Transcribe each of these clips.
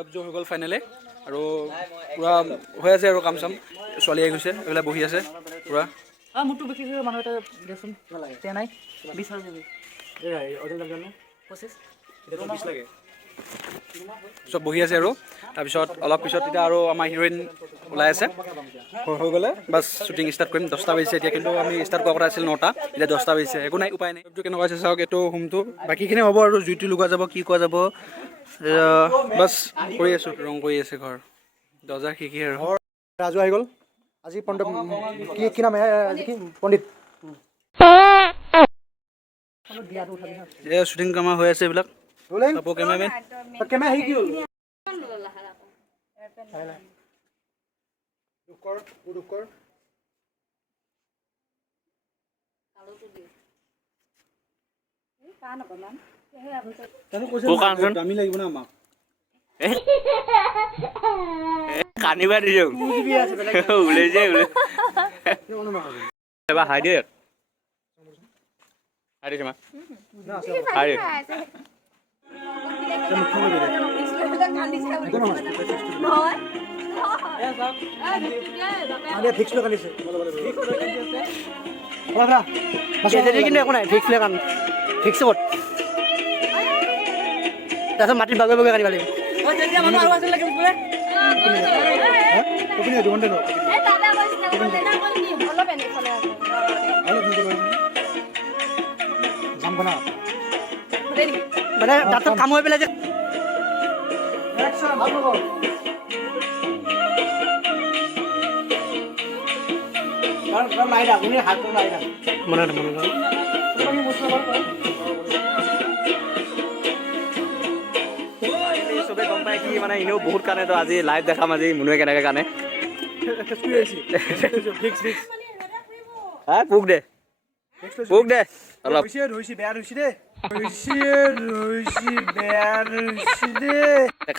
মণ্ডপযোৰ হৈ গ'ল ফাইনেলি আৰু পূৰা হৈ আছে আৰু কাম চাম ছোৱালী আহি গৈছে এইবিলাক বহি আছে পূৰা মোৰতো বেছি মানুহ এটা দিয়াচোন তে নাই 20 দিবি লাগে চব বহি আছে আৰু তাৰপিছত অলপ পিছত এতিয়া আৰু আমাৰ হিৰইন ওলাই আছে হৈ গ'লে বাছ শ্বুটিং ষ্টাৰ্ট কৰিম 10টা বাজিছে এতিয়া কিন্তু আমি ষ্টাৰ্ট কৰা কথা আছিল 9টা এতিয়া 10টা বাজিছে একো নাই উপায় নাই এইটো কেনেকুৱা আছে চাওক এইটো হোমটো বাকীখিনি হ'ব আৰু জুইটো লগাই যাব কি কোৱা যাব বাছ কৰি আছোঁ ৰং কৰি আছে ঘৰ দৰ্জা খিৰিকী আৰু ৰাজু আহি গ'ল আজি পণ্ডিত কি নাম কি পণ্ডিত শ্বুটিং কামা হৈ আছে এইবিলাক কেমেৰামেন কেমেৰা আহি কি হ'ল দামী লাগিব না আমাক কানিবা দিছো ওলাই যায় এবাৰ হাই দিয়ে হাই দিছে মা হাই কিন্তু একো নাই ফিক্স কান ফিক্স ক'ত তাৰপিছত মাটিত বাগৈ বাগৈ কাটিব লাগিব মানে তাত কাম হৈ পেলাই যে চবে গম পায় কি মানে এনেও বহুত কানে তো আজি লাইভ দেখাম আজি মুনুৱে কেনেকে কানে পোক দে পোক দে অলপ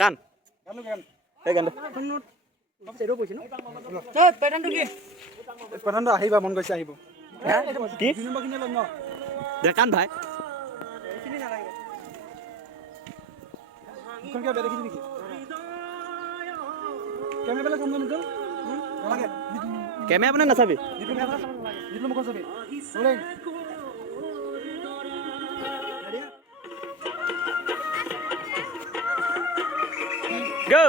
কান আহিবা মন গৈছে আহিব কান ভাই কেমেৰা মানে নাচাবি Go!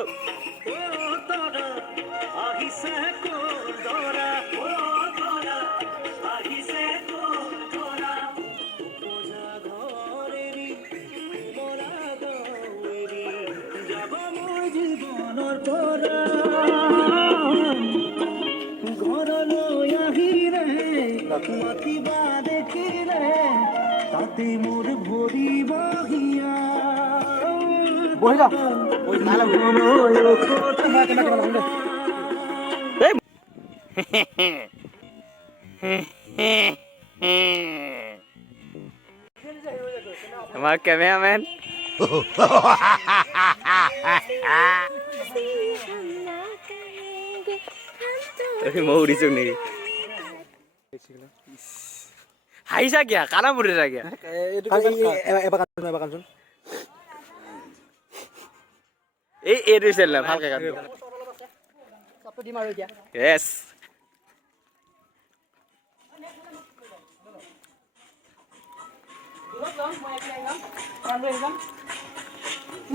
বহি যা আমার ক্যামেরাম্যান মই উঠিছো নেকি হাইছা কিয়া কানা বুঢ়া কিয়া এইটো চেল ভালকে গান য়েছ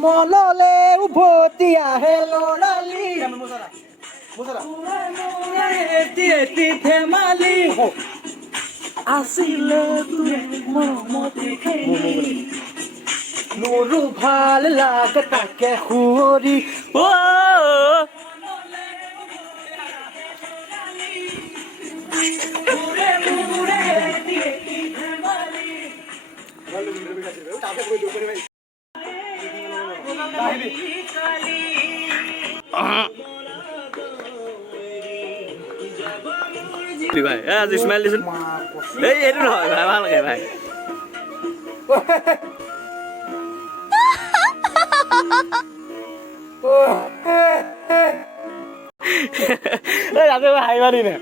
মনলে উভতি আহে লৰালি ধেমালি আছিলে মোৰো ভাল লাগে তাকে সুৰি ভাই আজি স্মাইল দিছোন এইটো নহয় ভাই ভাল লাগে ভাই হাইবা দিনে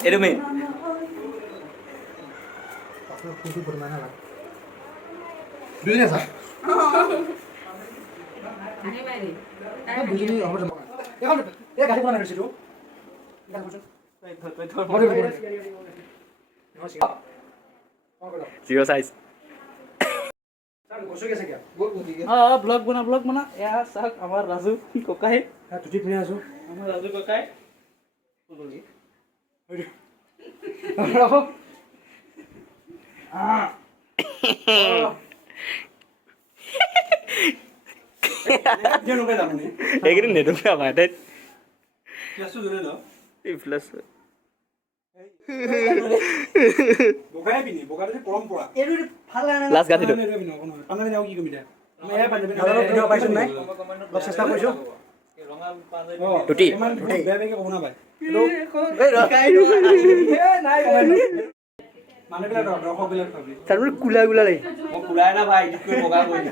itu main. Business ah? Zero size. Blog বনা এয়া চাওক আমাৰ ৰাজু ককাই আমাৰ ৰাজু ককাই এইকেইদিন নেটৱৰ্ক আমাৰ তাত প্লাছ লাষ্ট গাঠিটো টুটি কুলা কুলা লাগি পুৰানা ভাই বগা কই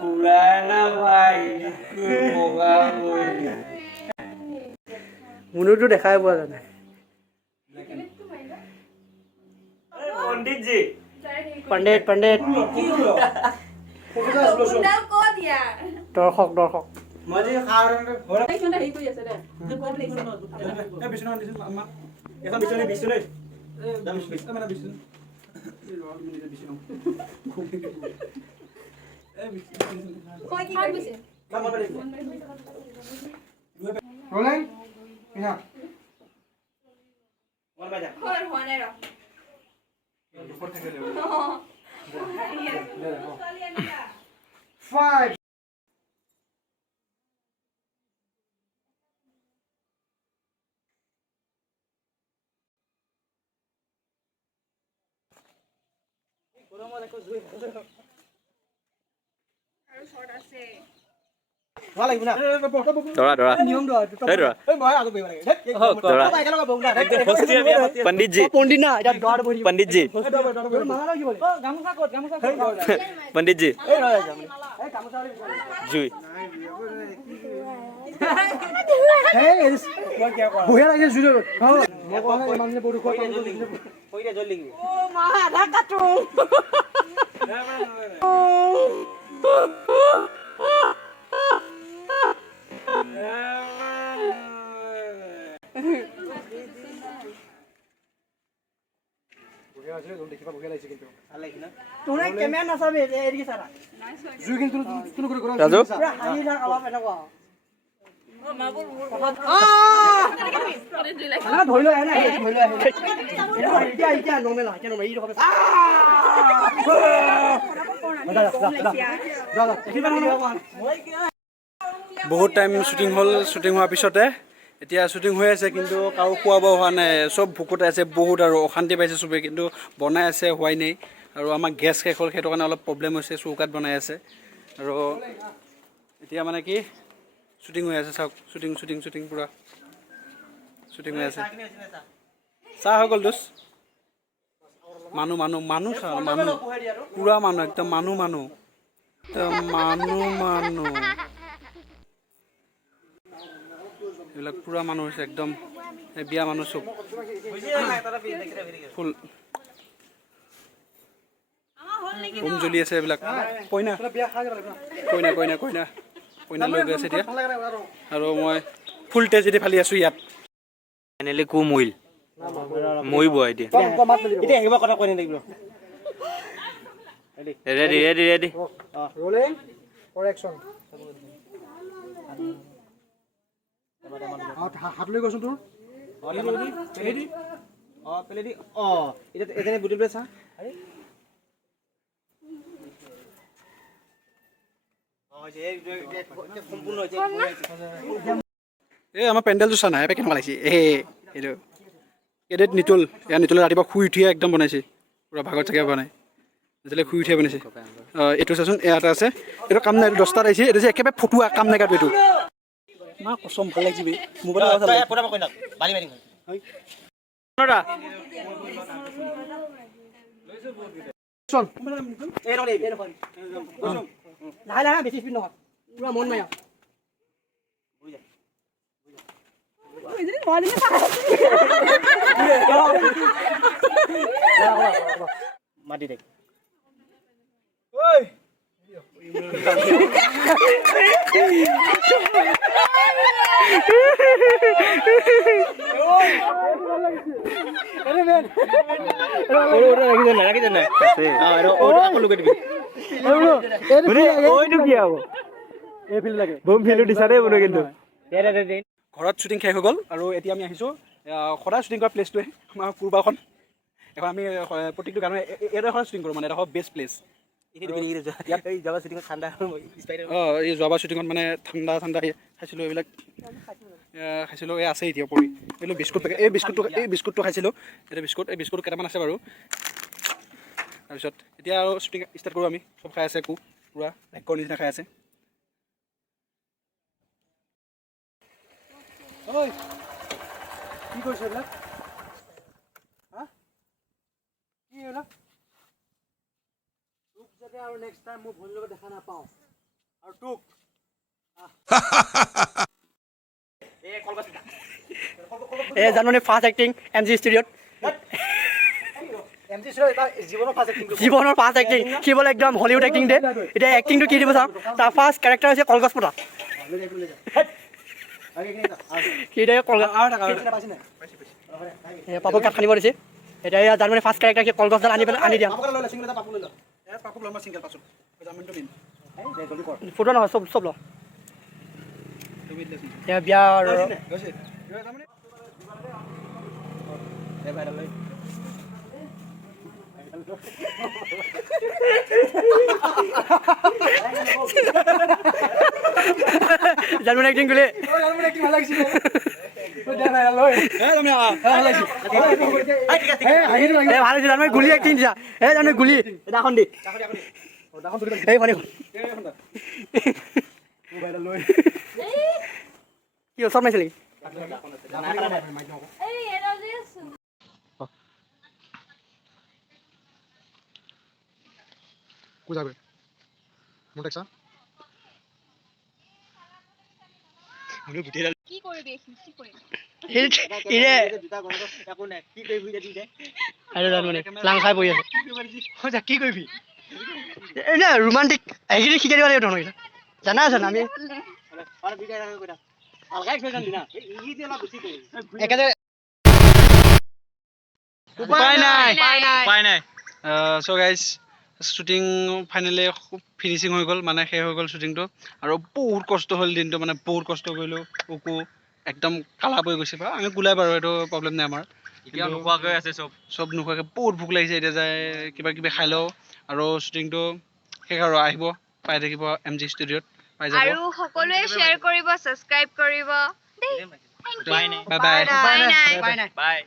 পুৰানা ভাই বগা কই মুনুটো দেখাই পোৱা যায় पंडित जी पंडित पंडित দৰ্শক দৰ্শক মজি খাওঁতে এখন বিচনী বিচনী rolling enough one by that five दौड़ा दौड़ा पंडित जी पंडित जी पंडित जी जुई বঢ়িয়া লাগিছে জুইটো राजू বহুত টাইম শ্বুটিং হ'ল শ্বুটিং হোৱাৰ পিছতে এতিয়া শ্বুটিং হৈ আছে কিন্তু কাৰো খোৱা বোৱা হোৱা নাই চব ভোকতে আছে বহুত আৰু অশান্তি পাইছে চবেই কিন্তু বনাই আছে হোৱাই নাই আৰু আমাৰ গেছ শেষ হ'ল সেইটো কাৰণে অলপ প্ৰব্লেম হৈছে চৌকাত বনাই আছে আৰু এতিয়া মানে কি শ্বুটিং হৈ আছে চাওক শ্বুটিং শ্বুটিং শ্বুটিং পূৰা শ্বুটিং হৈ আছে চাহ হৈ গ'ল দোষ মানুহ মানুহ মানুহ চাহ মানুহ পূৰা মানুহ একদম মানুহ মানুহ একদম মানুহ মানুহ এইবিলাক পূৰা মানুহ হৈছে একদম বিয়া মানুহ চব ফুল হোম জ্বলি আছে এইবিলাক কইনা কইনা কইনা কইনা কইনা লৈ গৈ আছে এতিয়া আৰু মই ফুল তেজেদি ফালি আছোঁ ইয়াত ফাইনেলি কো মইল মই বয় এতিয়া এতিয়া আহিব কথা কৈ নিদিব ready ready ready rolling for action হাত লৈ গৈছো তোৰ ৰেডি প্লেডি এটা এজনে বুটি প্লেছ আৰে সম্পূৰ্ণ হৈছে এই আমাৰ পেণ্ডেলটো চা নাই কেনেকুৱা লাগিছে এইটো এডেট নিতুল এয়া নিতুলে ৰাতিপুৱা শুই উঠিয়ে একদম বনাইছে পূৰা ভাগত চাকিব পৰা নাই যেতিয়ালৈ শুই উঠিয়ে বনাইছে এইটো চাচোন এয়া এটা আছে এইটো কাম নাই 10টাত আহিছে এইটো যে একেবাৰে ফটুৱা কাম নাই কাটো এইটো মা কচম ভাল লাগিছে মোবাইলত লাহে বেছি স্পীড নহয় পুৰা মন মায়া মাতি দেখ ঘৰত শ্বুটিং শেষ হৈ গ'ল আৰু এতিয়া আমি আহিছোঁ সদায় শ্বুটিং কৰা প্লেচটোৱে আমাৰ পূৰ্বাখন এখন আমি প্ৰত্যেকটো গানৰ এইডোখৰ শ্বুটিং কৰোঁ মানে এডোখৰ বেষ্ট প্লেচ এই যোৱাবাৰ শ্বুটিঙত মানে ঠাণ্ডা খাইছিলোঁ এইবিলাক খাইছিলোঁ এই আছে এতিয়া পৰি এইটো বিস্কুট পেকেট এই বিস্কুটটো খাইছিলোঁ এইটো এই বিস্কুট কেইটামান আছে বাৰু তাৰপিছত এতিয়া আৰু শ্বুটিং ষ্টাৰ্ট কৰোঁ আমি চব খাই আছে পূৰা ভাগ্যৰ নিচিনা খাই আছে ঐ কি কৰিছ এইবিলাক হা কি এইবিলাক তোক যাতে আৰু নেক্সট টাইম মোৰ ভনীৰ লগত দেখা নাপাওঁ আৰু তোক জানুৱাৰী ফাৰ্ষ্ট এক্টিং MG ষ্টুডিঅ'ত জীৱনৰ ফাৰ্ষ্ট এক্টিং সি বোলে একদম হলিউড এক্টিং দে এতিয়া এক্টিংটো কি দিব চাওঁ তাৰ ফাৰ্ষ্ট কেৰেক্টাৰ হৈছে কলগছ পতা পাপক কাঠ খানিব দিছে এতিয়া জানুৱাৰী ফাৰ্ষ্ট কেৰেক্টাৰ কি কলগছডাল আনি দিয়া ফটো নহয় চব ল বিয়া জানুৱাৰী এক্টিং কৰিলে ভাল হৈছে জানুৱাৰী গুলি এক্টিং দিছা জানুৱাৰী গুলি এখন দি এই পানী কি চব নাইছে নেকি যাবে মোৰ দেখছা কি কৰিবি কি কৰিবি লাং খাই পৰি আছে কি কৰিবি এনে ৰোমান্টিক এইখিনি শিকাই দিব লাগিব তহঁতক জানা আছে আমি উপায় নাই চ' গাইজ শ্বুটিং ফাইনেলি ফিনিচিং হৈ গ'ল মানে শেষ হৈ গ'ল শ্বুটিংটো আৰু বহুত কষ্ট হ'ল দিনটো মানে বহুত কষ্ট কৰিলোঁ উকু একদম কালা পৰি গৈছে বাৰু আমি কোলাই বাৰু এইটো প্ৰব্লেম নাই আমাৰ এতিয়া নোখোৱাকৈ আছে চব নোখোৱাকৈ বহুত ভোক লাগিছে এতিয়া যায় কিবা কিবি খাই লওঁ আৰু শ্বুটিংটো শেষ আৰু আহিব পাই থাকিব MG ষ্টুডিঅ'ত পাই যাব আৰু সকলোৱে শ্বেয়াৰ কৰিব সাবস্ক্ৰাইব কৰিব দেই বাই বাই বাই